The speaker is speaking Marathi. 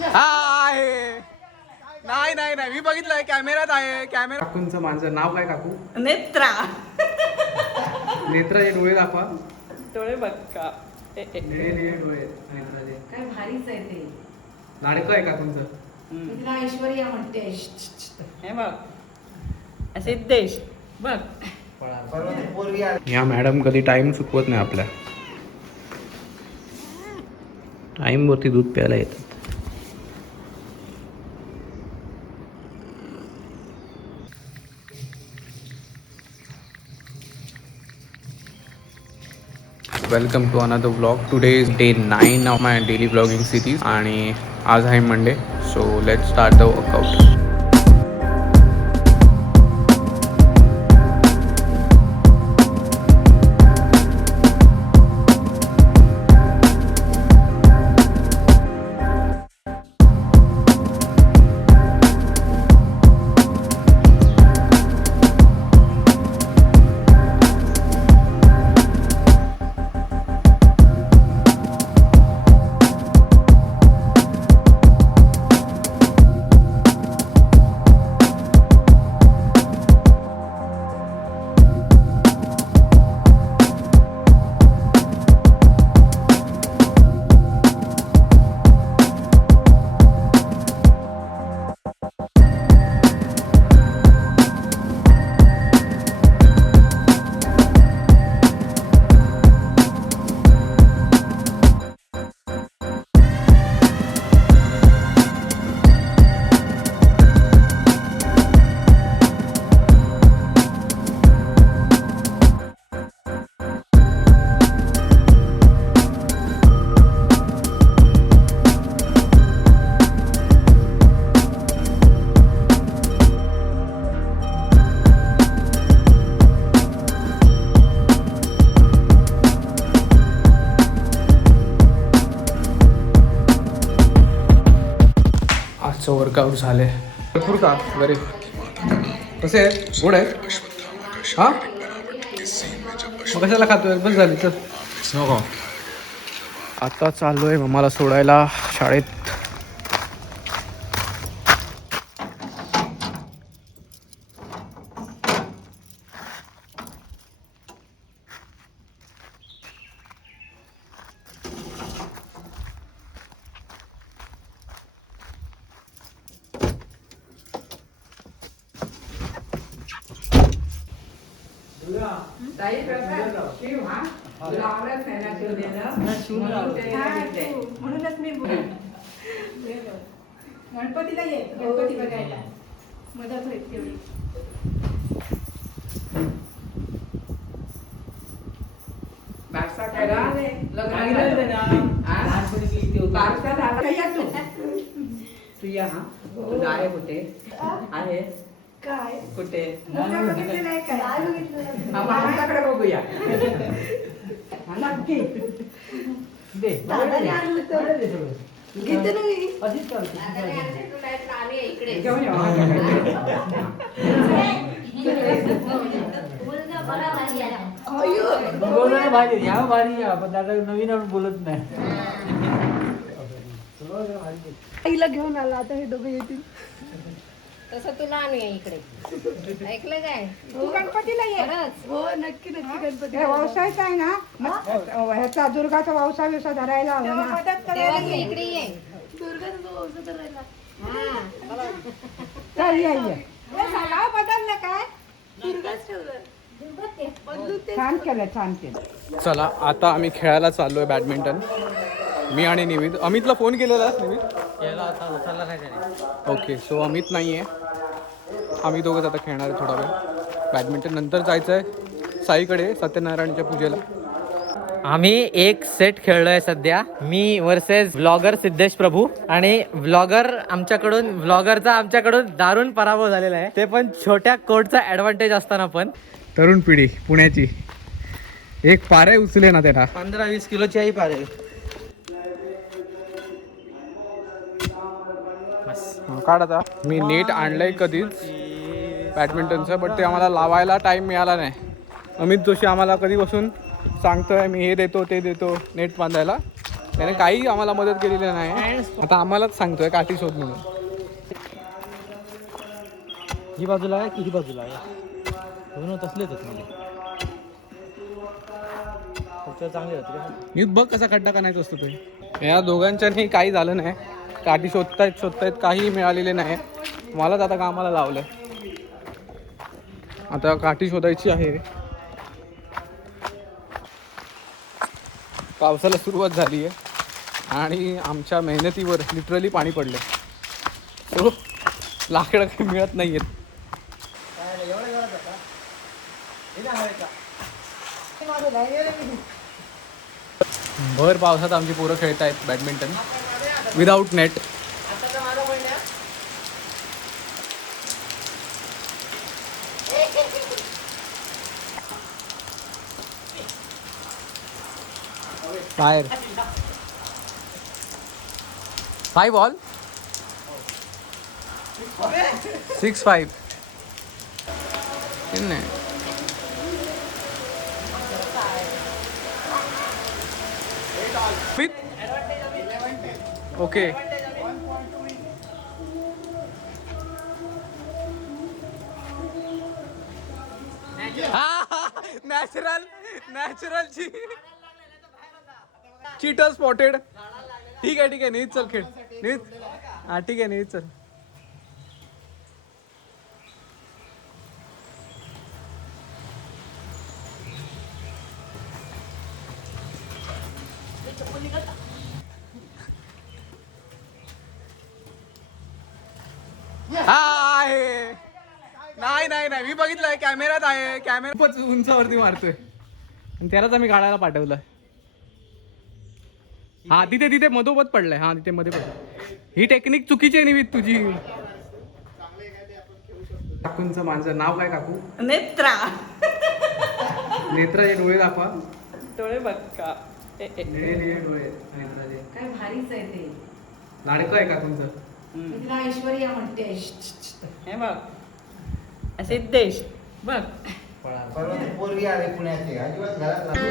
हा आहे. नाही नाही नाही, मी बघितलंय कॅमेऱ्यात आहे. कॅमेरा. काकूंचं माझं नाव काय काकू? नेत्रा. नेत्राचे डोळे दाखवा. डोळे बघ का. निळे डोळे नेत्राचे. काय भारीच आहे ते. लाडकं आहे काकूंचं. तिला ऐश्वर्या म्हणते. हे बघ सिद्धेश बघ. या मॅडम कधी टाइम चुकवत नाही आपल्या. टाइम वरती दूध प्यायला येतात. Welcome to another vlog. Today is day 9 of my daily vlogging series आणि आज आहे Monday. So let's start the workout. आजचं वर्कआउट झाले भरपूर का गरीब. कसे आहेत? गोड आहे. हा मग कशाला खातोय? बस झाली तर नको. आता चालू आहे मम्माला सोडायला शाळेत. म्हणूनच मी गणपतीला ये. गणपती बघायला मदत होईल तेवढी. बारसा करा. बारसा झाला या तू या. हा तुझं आहे कुठे आहे? काय कुठे? माझ्याकडे बघूया. नक्की दे. घेऊन या भारी या पण दादा नवीन आपण बोलत नाही. आईला घेऊन आला. आता हे दोघं येतील. तसं तुला आणूया इकडे. ऐकलं काय? तू गणपतीला ये. हो नक्की नक्की गणपती. व्यवसायचा आहे ना ह्याचा दुर्गाचा व्यवसाय व्यवसाय धरायला हवा ना. मदत तेव्हा तू इकडे ये. दुर्गाचा व्यवसाय धरायला. हा. चल ये ये. नाव बदललं काय? दुर्गाच ठेवलं. छान केलं छान केलं. चला आता आम्ही खेळायला चाललो आहे बॅडमिंटन. मी आणि निविद. अमितला फोन केलेला निविद. ओके सो अमित नाही आहे. आम्ही दोघंच आता खेळणार आहे थोडा वेळ बॅडमिंटन. नंतर जायचं आहे साईकडे सत्यनारायणच्या पूजेला. आम्ही एक सेट खेळलोय सध्या. मी वर्सेस व्लॉगर सिद्धेश प्रभू आणि व्लॉगरचा आमच्याकडून दारुण पराभव झालेला आहे. ते पण छोट्या कोर्टचा ऍडव्हान्टेज असताना पण. तरुण पिढी पुण्याची. एक पारे उचले ना त्याला. 15-20 किलोची आई पारे. काढ आता. मी नेट आणलंय कधीच बॅडमिंटनचं बट ते आम्हाला लावायला टाईम मिळाला नाही. अमित जोशी आम्हाला कधीपासून सांगतोय मी हे देतो ते देतो नेट बांधायला त्याने काही आम्हाला मदत केलेली नाही. आता आम्हालाच सांगतोय काठी शोध म्हणून. ही बाजूला आहे की ही बाजूला आहे दोन तसलेच आहेत म्हणजे चांगले होते. मी बघ कसा खड्डा काढायचा असतो तो. या दोघांच्यानी काही झालं नाही. काठी शोधतायत काही मिळालेले नाही. मलाच आता कामाला लावलं. आता काठी शोधायची आहे. पावसाला सुरुवात झाली आहे आणि आमच्या मेहनतीवर लिटरली पाणी पडलं. सो लाकडं काही मिळत नाही आहेत. भर पावसात आमची पोरं खेळत आहेत बॅडमिंटन विदाऊट नेट. बाहेर 5 बॉल 6-5 नाही. Okay natural cheater spotted. ठीक आहे नीट चल खेळ नीट. हा ठीक आहे नीट चल. आहे नाही मी बघितलंय कॅमेरात आहे. कॅमेरा खूपच उंचावरती मारतोय आणि त्यालाच आम्ही काढायला पाठवलं. हा तिथे मधोमध पडलाय. हा तिथे मध्ये पडलाय. ही टेक्निक चुकीची आहे निमित्त तुझी. काकूंचं माझं नाव काय काकू? नेत्रा. नेत्राचे डोळे दाखवा. डोळे बघा. निळे डोळे नेत्राचे. काय भारीच आहे ते. लाडकं आहे काकूंचं. तिला ऐश्वर्या म्हणते. हे बघ सिद्धेश बघ. पोरगी आली पुण्याची अजिबात घरात नाही